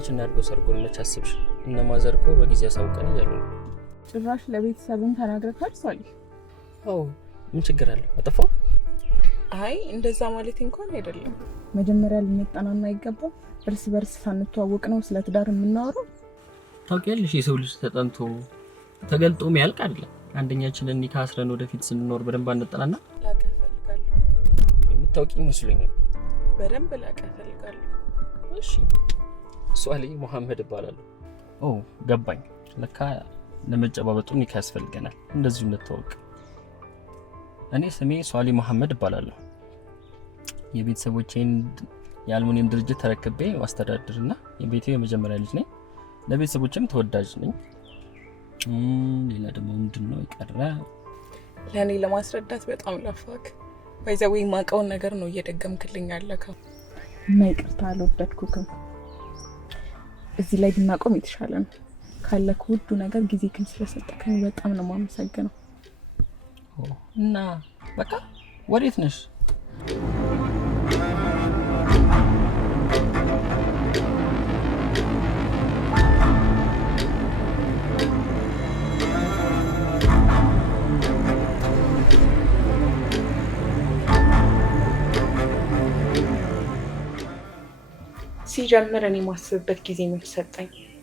መች እናድርገው ሰርጉን መች አስብሽ? እነ ማዘር እኮ በጊዜ አሳውቀን እያሉ ነው። ጭራሽ ለቤተሰብን ተናግረካል ሷሊ? አዎ ምን ችግር አለ? አጠፋው? አይ እንደዛ ማለት እንኳን አይደለም። መጀመሪያ ልንጠናና ይገባል። እርስ በርስ ሳንተዋወቅ ነው ስለ ትዳር የምናወራው። ታውቂያለሽ የሰው ልጅ ተጠንቶ ተገልጦ የሚያልቅ አይደለም። አንደኛችንን ኒካ አስረን ወደፊት ስንኖር በደንብ አንጠናና ላቀ ፈልጋለሁ። የምታውቂ መስሎኛል። በደንብ ላቀ ፈልጋለሁ። እሺ ሷሊ መሐመድ እባላለሁ። ኦ ገባኝ። ለካ ለመጨባበጡ ኒካ ያስፈልገናል። እንደዚሁ እንተዋወቅ። እኔ ስሜ ሷሊ መሐመድ እባላለሁ። የቤተሰቦቼን የአልሙኒየም ድርጅት ተረክቤ ማስተዳደርና የቤቴ የመጀመሪያ ልጅ ነኝ። ለቤተሰቦቼም ተወዳጅ ነኝ። ሌላ ደግሞ ምንድነው ይቀራ? ለኔ ለማስረዳት በጣም ለፋክ። ባይዘው የማውቀውን ነገር ነው እየደገምክልኝ ያለከው። ማይቅርታ አልወደድኩክም። እዚህ ላይ ብናቆም የተሻለ ነው። ካለክ ውዱ ነገር ጊዜክን ስለሰጠከኝ በጣም ነው የማመሰግነው። እና በቃ ወዴት ነሽ? ሲጀምር እኔ ማስብበት ጊዜ ነው ተሰጠኝ።